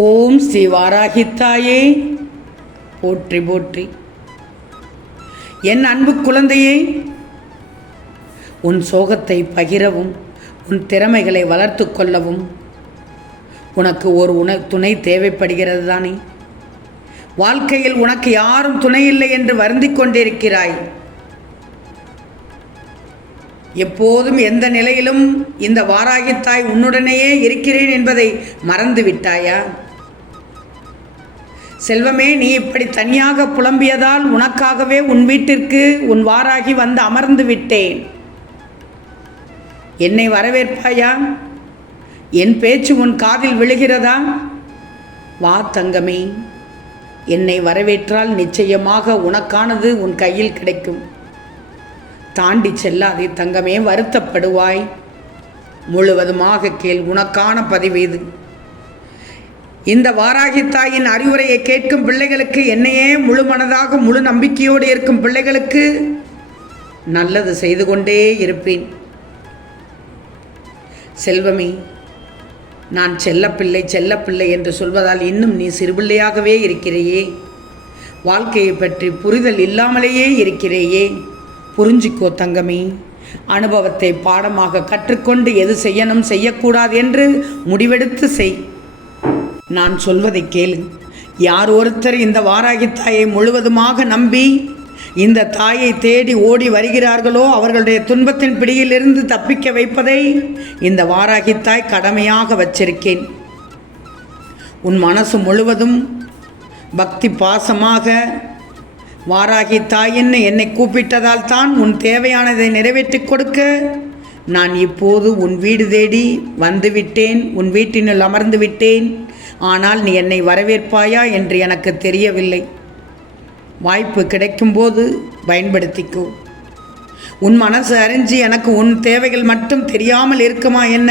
ஓம் ஸ்ரீ வாராகித்தாயே போற்றி போற்றி. என் அன்பு குழந்தையே உன் சோகத்தை பகிரவும் உன் திறமைகளை வளர்த்து கொள்ளவும் உனக்கு ஒரு உண துணை தேவைப்படுகிறது தானே. வாழ்க்கையில் உனக்கு யாரும் துணை இல்லை என்று வருந்தி கொண்டிருக்கிறாய். எப்போதும் எந்த நிலையிலும் இந்த வாராகித்தாய் உன்னுடனேயே இருக்கிறேன் என்பதை மறந்து விட்டாயா செல்வமே நீ இப்படி தனியாக புலம்பியதால் உனக்காகவே உன் வீட்டிற்கு உன் வாராகி வந்து அமர்ந்து விட்டேன். என்னை வரவேற்பாயா? என் பேச்சு உன் காதில் விழுகிறதா? வா தங்கமே என்னை வரவேற்றால் நிச்சயமாக உனக்கானது உன் கையில் கிடைக்கும். தாண்டி செல்லாதே தங்கமே வருத்தப்படுவாய். முழுவதுமாக கேள் உனக்கான பதிவு இது. இந்த வாராகி தாயின் அறிவுரையை கேட்கும் பிள்ளைகளுக்கு என்னையே முழு மனதாக முழு நம்பிக்கையோடு இருக்கும் பிள்ளைகளுக்கு நல்லது செய்து கொண்டே இருப்பேன். செல்வமே நான் செல்லப்பிள்ளை செல்லப்பிள்ளை என்று சொல்வதால் இன்னும் நீ சிறுபிள்ளையாகவே இருக்கிறையே. வாழ்க்கையை பற்றி புரிதல் இல்லாமலேயே இருக்கிறேயே. புரிஞ்சிக்கோ தங்கமே அனுபவத்தை பாடமாக கற்றுக்கொண்டு எது செய்யணும் செய்யக்கூடாது என்று முடிவெடுத்து செய். நான் சொல்வதை கேளு. யார் ஒருத்தர் இந்த வாராகி தாயை முழுவதுமாக நம்பி இந்த தாயை தேடி ஓடி வருகிறார்களோ அவர்களுடைய துன்பத்தின் பிடியிலிருந்து தப்பிக்க வைப்பதை இந்த வாராகி தாய் கடமையாக வச்சிருக்கேன். உன் மனசு முழுவதும் பக்தி பாசமாக வாராகி தாயின்னு என்னை கூப்பிட்டதால் தான் உன் தேவையானதை நிறைவேற்றி கொடுக்க நான் இப்போது உன் வீடு தேடி வந்துவிட்டேன் உன் வீட்டினுள் அமர்ந்து விட்டேன். ஆனால் நீ என்னை வரவேற்பாயா என்று எனக்கு தெரியவில்லை. வாய்ப்பு கிடைக்கும்போது பயன்படுத்திக்கோ. உன் மனசு அறிஞ்சு எனக்கு உன் தேவைகள் மட்டும் தெரியாமல் இருக்குமா என்ன?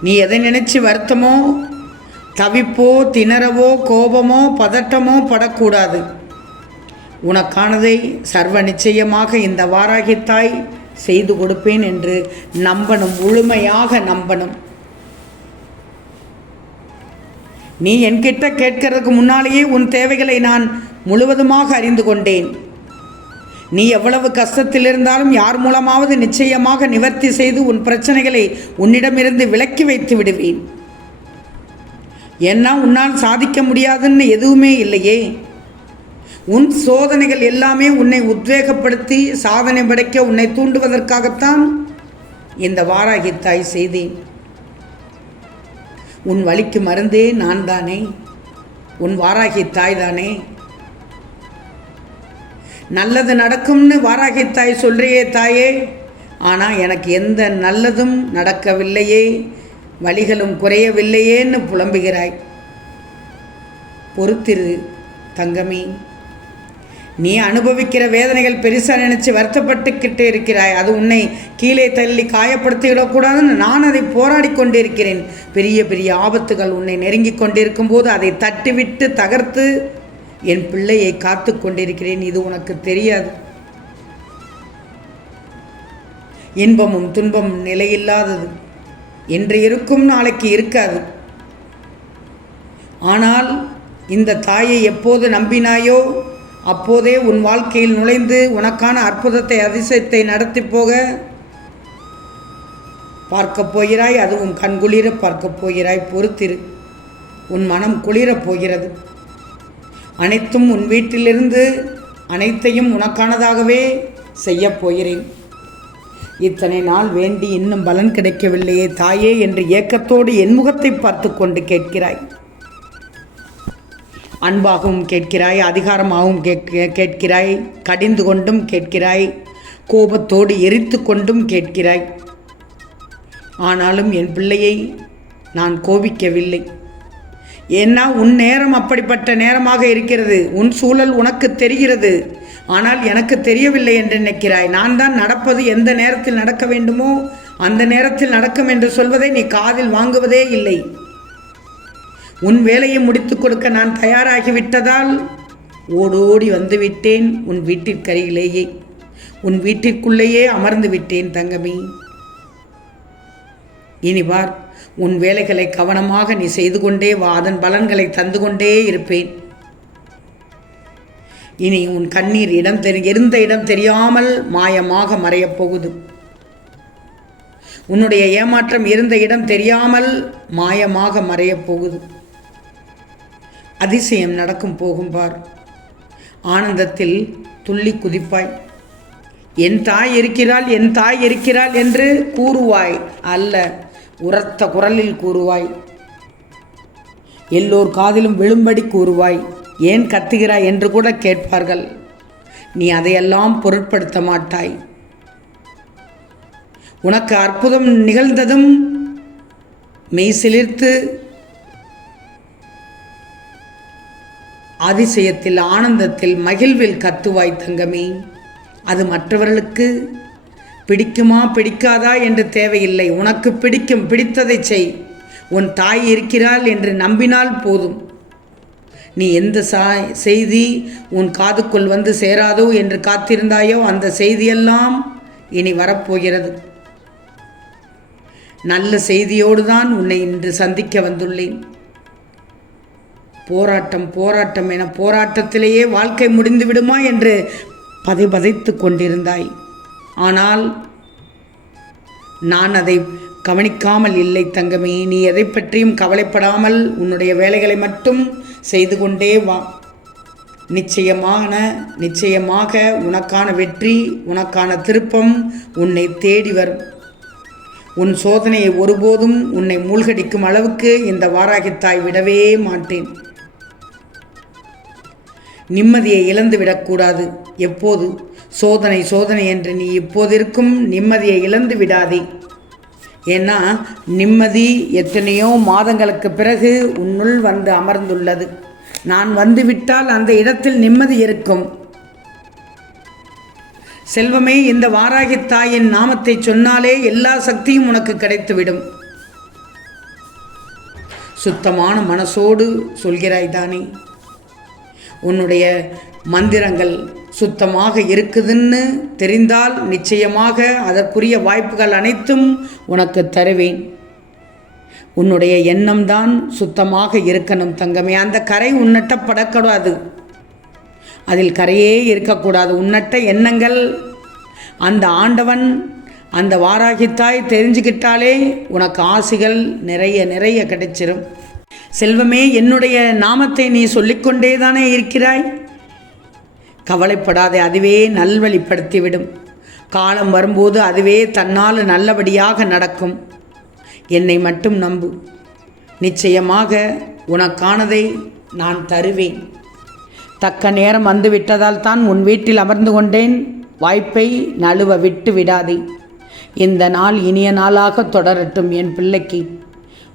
நீ எதை நினைச்சு வருத்தமோ தவிப்போ திணறவோ கோபமோ பதட்டமோ படக்கூடாது. உனக்கானதை சர்வ நிச்சயமாக இந்த வாராகித்தாய் செய்து கொடுப்பேன் என்று நம்பணும் முழுமையாக நம்பணும். நீ என்கிட்ட கேட்கறதுக்கு முன்னாலேயே உன் தேவைகளை நான் முழுவதுமாக அறிந்து கொண்டேன். நீ எவ்வளவு கஷ்டத்தில் இருந்தாலும் யார் மூலமாவது நிச்சயமாக நிவர்த்தி செய்து உன் பிரச்சனைகளை உன்னிடமிருந்து விலக்கி வைத்து விடுவேன். ஏன்னா உன்னால் சாதிக்க முடியாதுன்னு எதுவுமே இல்லையே. உன் சோதனைகள் எல்லாமே உன்னை உத்வேகப்படுத்தி சாதனை படைக்க உன்னை தூண்டுவதற்காகத்தான் இந்த வாராகி தாய் செய்தேன். உன் வழிக்கு மருந்தே நான் தானே உன் வாராகி தாய் தானே நல்லது நடக்கும்னு வாராகி தாய் சொல்றியே தாயே. ஆனால் எனக்கு எந்த நல்லதும் நடக்கவில்லையே. வழிகளும் குறையவில்லையேன்னு புலம்புகிறாய். பொறுத்திரு தங்கமே. நீ அனுபவிக்கிற வேதனைகள் பெருசாக நினச்சி வருத்தப்பட்டுக்கிட்டு இருக்கிறாய். அது உன்னை கீழே தள்ளி காயப்படுத்திவிடக்கூடாதுன்னு நான் அதை போராடி கொண்டிருக்கிறேன். பெரிய பெரிய ஆபத்துகள் உன்னை நெருங்கி கொண்டிருக்கும் போது அதை தட்டிவிட்டு தகர்த்து என் பிள்ளையை காத்து கொண்டிருக்கிறேன். இது உனக்கு தெரியாது. இன்பமும் துன்பமும் நிலையில்லாதது. என்று இருக்கும் நாளைக்கு இருக்காது. ஆனால் இந்த தாயை எப்போது நம்பினாயோ அப்போதே உன் வாழ்க்கையில் நுழைந்து உனக்கான அற்புதத்தை அதிசயத்தை நடத்தி போக பார்க்கப் போகிறாய் அதுவும் கண்குளிர பார்க்கப் போகிறாய் பொறுத்திரு. உன் மனம் குளிரப் போகிறது. அனைத்தும் உன் வீட்டிலிருந்து அனைத்தையும் உனக்கானதாகவே செய்யப் போகிறேன். இத்தனை நாள் வேண்டி இன்னும் பலன் கிடைக்கவில்லையே தாயே என்று ஏக்கத்தோடு என் முகத்தை பார்த்து கொண்டு கேட்கிறாய். அன்பாகவும் கேட்கிறாய் அதிகாரமாகவும் கேட்க கேட்கிறாய் கடிந்து கொண்டும் கேட்கிறாய் கோபத்தோடு எரித்து கொண்டும் கேட்கிறாய். ஆனாலும் என் பிள்ளையை நான் கோபிக்கவில்லை. ஏன்னா உன் நேரம் அப்படிப்பட்ட நேரமாக இருக்கிறது. உன் சூழல் உனக்கு தெரிகிறது. ஆனால் எனக்கு தெரியவில்லை என்று நினைக்கிறாய். நான் தான் நடப்பது எந்த நேரத்தில் நடக்க வேண்டுமோ அந்த நேரத்தில் நடக்கும் என்று சொல்வதை நீ காதில் வாங்குவதே இல்லை. உன் வேலையை முடித்துக் கொடுக்க நான் தயாராகிவிட்டதால் ஓடோடி வந்துவிட்டேன். உன் வீட்டிற்கருகிலேயே உன் வீட்டிற்குள்ளேயே அமர்ந்து விட்டேன் தங்கமி. இனி பார் உன் வேலைகளை கவனமாக நீ செய்து கொண்டே வா அதன் பலன்களை தந்து கொண்டே இருப்பேன். இனி உன் கண்ணீர் இடம் தெரி இருந்த இடம் தெரியாமல் மாயமாக மறையப் போகுது. உன்னுடைய ஏமாற்றம் இருந்த இடம் தெரியாமல் மாயமாக மறையப் போகுது. அதிசயம் நடக்கும் போகும் பார். ஆனந்தத்தில் துள்ளி குதிப்பாய். என் தாய் இருக்கிறாள் என் தாய் இருக்கிறாள் என்று கூறுவாய் அல்ல உரத்த குரலில் கூறுவாய். எல்லோர் காதிலும் விழும்படி கூறுவாய் ஏன் கத்துகிறாய்? என்று கூட கேட்பார்கள். நீ அதையெல்லாம் பொருட்படுத்த மாட்டாய். உனக்கு அற்புதம் நிகழ்ந்ததும் மெய் சிலிர்த்து அதிசயத்தில் ஆனந்தத்தில் மகிழ்வில் கத்துவாய் தங்கமே. அது மற்றவர்களுக்கு பிடிக்குமா பிடிக்காதா என்று தேவையில்லை. உனக்கு பிடிக்கும் பிடித்ததை செய். உன் தாய் இருக்கிறாள் என்று நம்பினால் போதும். நீ எந்த சா செய்தி உன் காதுக்குள் வந்து சேராதோ என்று காத்திருந்தாயோ அந்த செய்தியெல்லாம் இனி வரப்போகிறது. நல்ல செய்தியோடு தான் உன்னை இன்று சந்திக்க வந்துள்ளேன். போராட்டம் போராட்டம் என போராட்டத்திலேயே வாழ்க்கை முடிந்து விடுமா என்று பதை பதைத்து கொண்டிருந்தாய். ஆனால் நான் அதை கவனிக்காமல் இல்லை தங்கமே. நீ எதை பற்றியும் கவலைப்படாமல் உன்னுடைய வேலைகளை மட்டும் செய்து கொண்டே வா. நிச்சயமான நிச்சயமாக உனக்கான வெற்றி உனக்கான திருப்பம் உன்னை தேடி வரும். உன் சோதனையை ஒருபோதும் உன்னை மூழ்கடிக்கும் அளவுக்கு இந்த வாராகித்தாய் விடவே மாட்டேன். நிம்மதியை இழந்து விடக்கூடாது எப்போது? சோதனை சோதனை என்று நீ இப்போதிருக்கும் நிம்மதியை இழந்து விடாதே ஏன்னா நிம்மதி எத்தனையோ மாதங்களுக்கு பிறகு உன்னுள் வந்து அமர்ந்துள்ளது. நான் வந்துவிட்டால் அந்த இடத்தில் நிம்மதி இருக்கும். செல்வமே இந்த வாராகி தாயின் நாமத்தை சொன்னாலே எல்லா சக்தியும் உனக்கு கிடைத்துவிடும். சுத்தமான மனசோடு சொல்கிறாய் தானே. உன்னுடைய மந்திரங்கள் சுத்தமாக இருக்குதுன்னு தெரிந்தால் நிச்சயமாக அதற்குரிய வாய்ப்புகள் அனைத்தும் உனக்கு தருவேன். உன்னுடைய எண்ணம் தான் சுத்தமாக இருக்கணும் தங்கமே. அந்த கரை உன்னட்ட படக்கூடாது. அதில் கரையே இருக்கக்கூடாது. உன்னட்ட எண்ணங்கள் அந்த ஆண்டவன் அந்த வாராகித்தாய் தெரிஞ்சுக்கிட்டாலே உனக்கு ஆசைகள் நிறைய நிறைய கிடைச்சிரும். செல்வமே என்னுடைய நாமத்தை நீ சொல்லிக்கொண்டே தானே இருக்கிறாய்? கவலைப்படாதே அதுவே நல்வழிப்படுத்திவிடும். காலம் வரும்போது அதுவே தன்னால் நல்லபடியாக நடக்கும். என்னை மட்டும் நம்பு. நிச்சயமாக உனக்கானதை நான் தருவேன். தக்க நேரம் வந்துவிட்டதால் தான் உன் வீட்டில் அமர்ந்து கொண்டேன். வாய்ப்பை நழுவ விட்டு விடாதே. இந்த நாள் இனிய நாளாக தொடரட்டும் என் பிள்ளைக்கு.